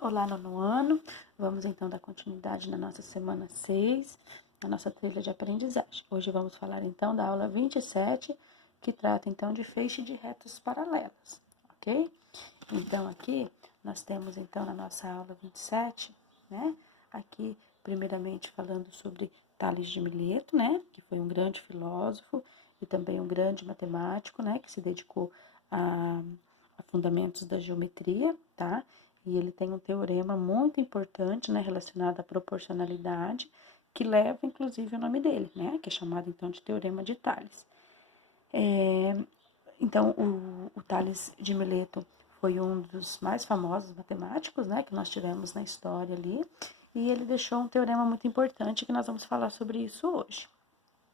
Olá, nono ano. Vamos então dar continuidade na nossa semana 6, na nossa trilha de aprendizagem. Hoje vamos falar então da aula 27, que trata então de feixe de retas paralelas, ok? Então aqui nós temos então na nossa aula 27, né? Aqui primeiramente falando sobre Tales de Mileto, né? Que foi um grande filósofo e também um grande matemático, né? Que se dedicou a fundamentos da geometria, tá? E ele tem um teorema muito importante, né, relacionado à proporcionalidade, que leva, inclusive, o nome dele, né, que é chamado, então, de Teorema de Tales. Então, o Tales de Mileto foi um dos mais famosos matemáticos, né, que nós tivemos na história ali, e ele deixou um teorema muito importante que nós vamos falar sobre isso hoje.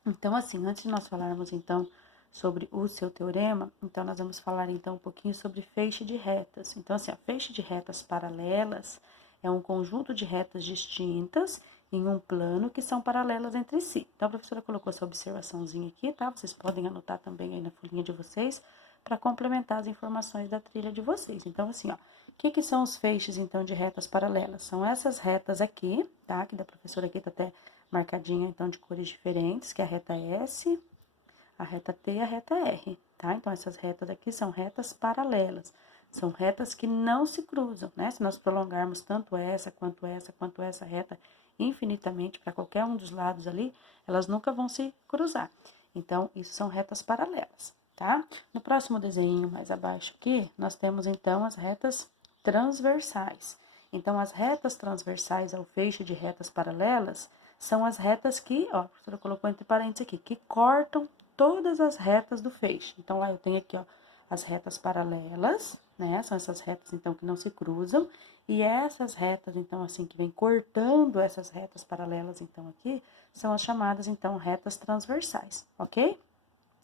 Então, assim, antes de nós falarmos, então, sobre o seu teorema, então nós vamos falar, então, um pouquinho sobre feixe de retas. Então, assim, a feixe de retas paralelas é um conjunto de retas distintas em um plano que são paralelas entre si. Então, a professora colocou essa observaçãozinha aqui, tá? Vocês podem anotar também aí na folhinha de vocês para complementar as informações da trilha de vocês. Então, assim, ó, o que são os feixes, então, de retas paralelas? São essas retas aqui, tá? Que da professora aqui tá até marcadinha, então, de cores diferentes, que é a reta S, a reta T e a reta R, tá? Então, essas retas aqui são retas paralelas. São retas que não se cruzam, né? Se nós prolongarmos tanto essa, quanto essa reta infinitamente para qualquer um dos lados ali, elas nunca vão se cruzar. Então, isso são retas paralelas, tá? No próximo desenho mais abaixo aqui, nós temos, então, as retas transversais. Então, as retas transversais ao feixe de retas paralelas são as retas que, ó, a professora colocou entre parênteses aqui, que cortam todas as retas do feixe. Então, lá eu tenho aqui, ó, as retas paralelas, né? São essas retas, então, que não se cruzam. E essas retas, então, assim, que vem cortando essas retas paralelas, então, aqui, são as chamadas, então, retas transversais, ok?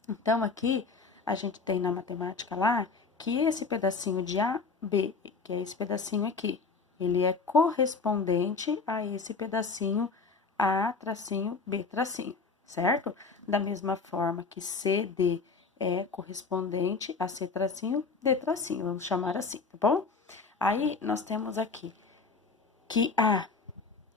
Então, aqui, a gente tem na matemática lá, que esse pedacinho de AB, que é esse pedacinho aqui, ele é correspondente a esse pedacinho A tracinho B tracinho, certo? Da mesma forma que CD é correspondente a C tracinho, D tracinho, vamos chamar assim, tá bom? Aí, nós temos aqui que A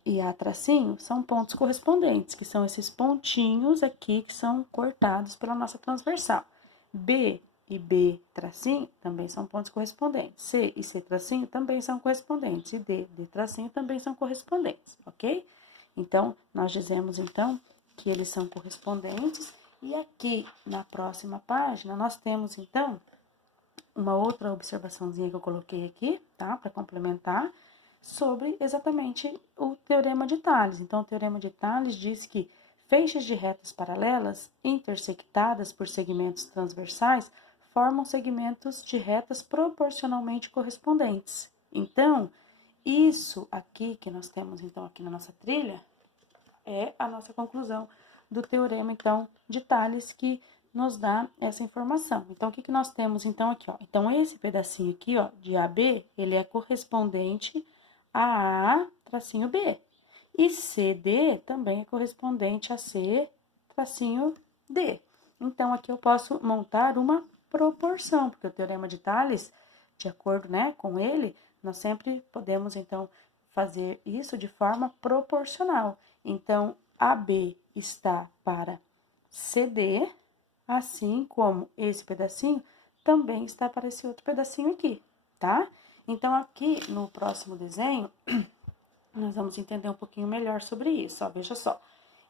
e A tracinho são pontos correspondentes, que são esses pontinhos aqui que são cortados pela nossa transversal. B e B tracinho também são pontos correspondentes. C e C tracinho também são correspondentes. E D tracinho também são correspondentes, ok? Então, nós dizemos, então, que eles são correspondentes. E aqui, na próxima página, nós temos, então, uma outra observaçãozinha que eu coloquei aqui, tá? Para complementar, sobre exatamente o Teorema de Tales. Então, o Teorema de Tales diz que feixes de retas paralelas intersectadas por segmentos transversais formam segmentos de retas proporcionalmente correspondentes. Então, isso aqui que nós temos, então, aqui na nossa trilha, é a nossa conclusão do teorema, então, de Tales, que nos dá essa informação. Então, o que nós temos, então, aqui, ó? Então, esse pedacinho aqui, ó, de AB, ele é correspondente a A tracinho B. E CD também é correspondente a C tracinho D. Então, aqui eu posso montar uma proporção, porque o teorema de Tales, de acordo, né, com ele, nós sempre podemos, então, fazer isso de forma proporcional. Então, AB está para CD, assim como esse pedacinho também está para esse outro pedacinho aqui, tá? Então, aqui no próximo desenho, nós vamos entender um pouquinho melhor sobre isso, ó, veja só.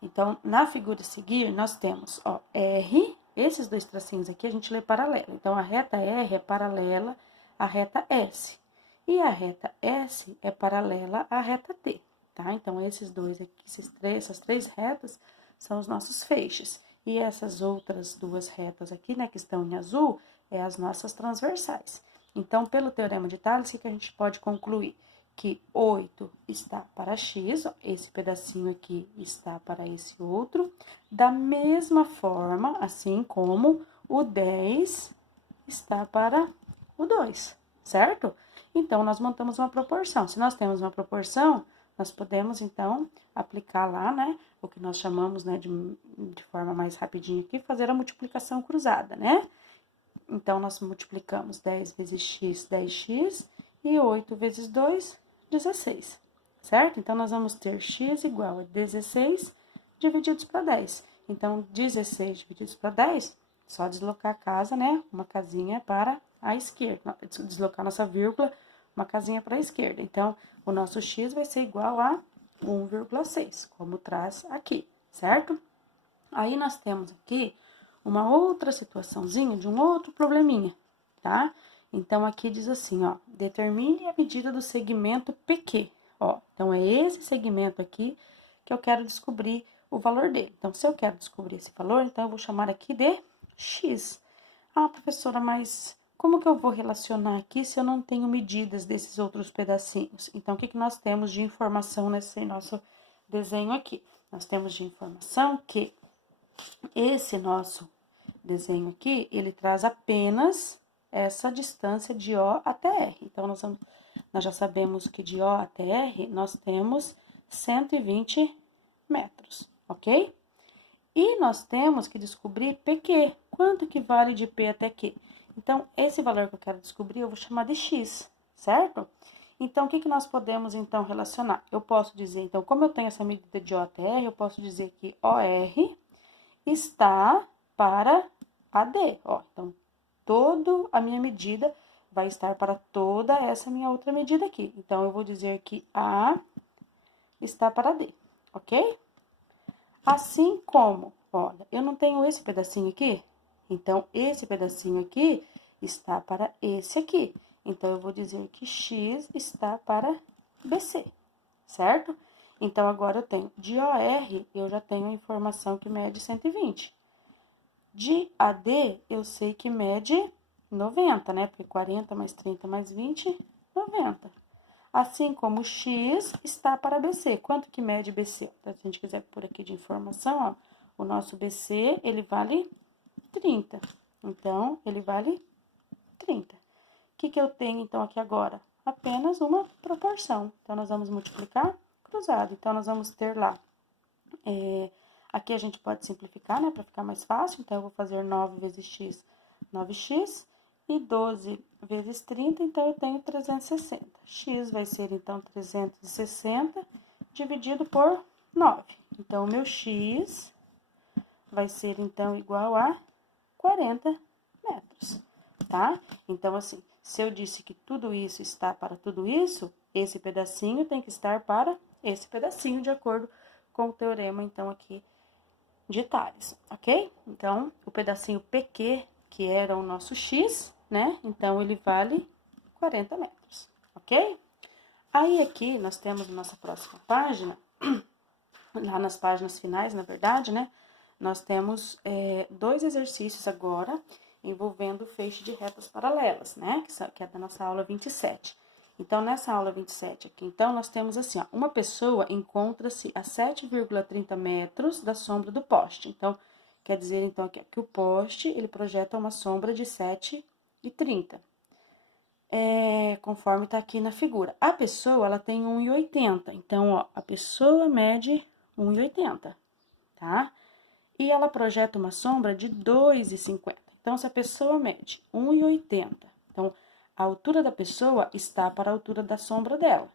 Então, na figura a seguir, nós temos, ó, R, esses dois tracinhos aqui a gente lê paralelo. Então, a reta R é paralela à reta S. E a reta S é paralela à reta T, tá? Então, esses dois aqui, essas três retas são os nossos feixes. E essas outras duas retas aqui, né, que estão em azul, é as nossas transversais. Então, pelo teorema de Tales, o que a gente pode concluir? Que 8 está para X, ó, esse pedacinho aqui está para esse outro, da mesma forma, assim como o 10 está para o 2, certo? Então, nós montamos uma proporção. Se nós temos uma proporção, nós podemos, então, aplicar lá, né, o que nós chamamos, né, de forma mais rapidinha aqui, fazer a multiplicação cruzada, né? Então, nós multiplicamos 10 vezes x, 10x, e 8 vezes 2, 16, certo? Então, nós vamos ter x igual a 16 divididos para 10. Então, 16 divididos para 10, só deslocar a casa, né? Uma casinha para a esquerda. Deslocar nossa vírgula, uma casinha para a esquerda. Então, o nosso x vai ser igual a 1,6, como traz aqui, certo? Aí, nós temos aqui uma outra situaçãozinha de um outro probleminha, tá? Então, aqui diz assim, ó, determine a medida do segmento PQ. Ó, então, é esse segmento aqui que eu quero descobrir o valor dele. Então, se eu quero descobrir esse valor, então, eu vou chamar aqui de x. Ah, professora, mas como que eu vou relacionar aqui se eu não tenho medidas desses outros pedacinhos? Então, o que nós temos de informação nesse nosso desenho aqui? Nós temos de informação que esse nosso desenho aqui, ele traz apenas essa distância de O até R. Então, nós já sabemos que de O até R, nós temos 120 metros, ok? E nós temos que descobrir PQ, quanto que vale de P até Q. Então, esse valor que eu quero descobrir, eu vou chamar de X, certo? Então, o que nós podemos, então, relacionar? Eu posso dizer, então, como eu tenho essa medida de O até R, eu posso dizer que OR está para AD, ó. Então, toda a minha medida vai estar para toda essa minha outra medida aqui. Então, eu vou dizer que A está para D, ok? Assim como, olha, eu não tenho esse pedacinho aqui, então, esse pedacinho aqui está para esse aqui. Então, eu vou dizer que X está para BC, certo? Então, agora eu tenho de OR, eu já tenho a informação que mede 120. De AD, eu sei que mede 90, né? Porque 40 mais 30 mais 20, 90. Assim como X está para BC. Quanto que mede BC? Se a gente quiser por aqui de informação, ó, o nosso BC, ele vale 30. Então, ele vale 30. O que eu tenho, então, aqui agora? Apenas uma proporção. Então, nós vamos multiplicar cruzado. Então, nós vamos ter lá, aqui a gente pode simplificar, né, para ficar mais fácil. Então, eu vou fazer 9 vezes x, 9x, e 12 vezes 30, então, eu tenho 360. X vai ser, então, 360 dividido por 9. Então, o meu x vai ser, então, igual a 40 metros, tá? Então, assim, se eu disse que tudo isso está para tudo isso, esse pedacinho tem que estar para esse pedacinho, de acordo com o teorema, então, aqui de Tales, ok? Então, o pedacinho PQ, que era o nosso X, né? Então, ele vale 40 metros, ok? Aí, aqui, nós temos na nossa próxima página, lá nas páginas finais, na verdade, né? Nós temos 2 exercícios agora, envolvendo feixe de retas paralelas, né? Que é da nossa aula 27. Então, nessa aula 27 aqui, então, nós temos assim, ó, uma pessoa encontra-se a 7,30 metros da sombra do poste. Então, quer dizer, então, que o poste, ele projeta uma sombra de 7,30. Conforme tá aqui na figura. A pessoa, ela tem 1,80. Então, ó, a pessoa mede 1,80, tá? E ela projeta uma sombra de 2,50. Então, se a pessoa mede 1,80, então, a altura da pessoa está para a altura da sombra dela,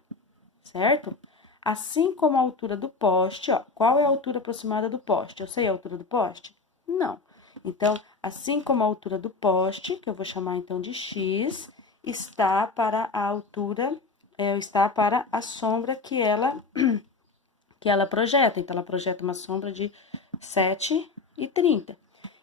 certo? Assim como a altura do poste, ó, qual é a altura aproximada do poste? Eu sei a altura do poste? Não. Então, assim como a altura do poste, que eu vou chamar então de x, está para a altura, está para a sombra que ela projeta. Então, ela projeta uma sombra de 7,30.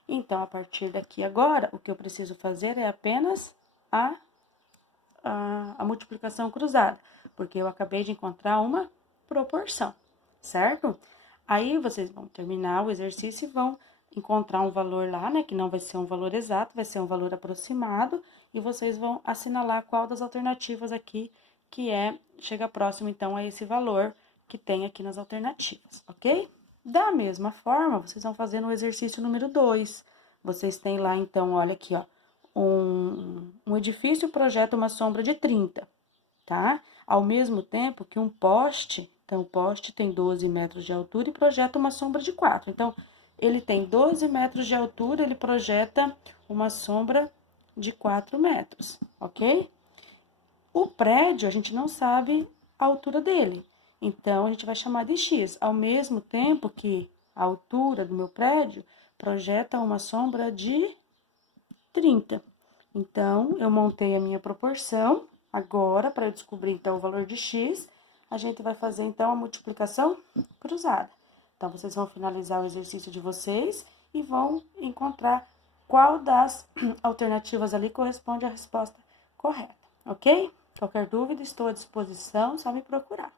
Então, a partir daqui agora, o que eu preciso fazer é apenas a multiplicação cruzada, porque eu acabei de encontrar uma proporção, certo? Aí, vocês vão terminar o exercício e vão encontrar um valor lá, né, que não vai ser um valor exato, vai ser um valor aproximado, e vocês vão assinalar qual das alternativas aqui que chega próximo, então, a esse valor que tem aqui nas alternativas, ok? Da mesma forma, vocês vão fazer no exercício número 2. Vocês têm lá, então, olha aqui, ó, um edifício projeta uma sombra de 30, tá? Ao mesmo tempo que um poste, então, o poste tem 12 metros de altura e projeta uma sombra de 4. Então, ele tem 12 metros de altura, ele projeta uma sombra de 4 metros, ok? O prédio, a gente não sabe a altura dele. Então, a gente vai chamar de x, ao mesmo tempo que a altura do meu prédio projeta uma sombra de 30. Então, eu montei a minha proporção. Agora, para eu descobrir, então, o valor de x, a gente vai fazer, então, a multiplicação cruzada. Então, vocês vão finalizar o exercício de vocês e vão encontrar qual das alternativas ali corresponde à resposta correta, ok? Qualquer dúvida, estou à disposição, só me procurar.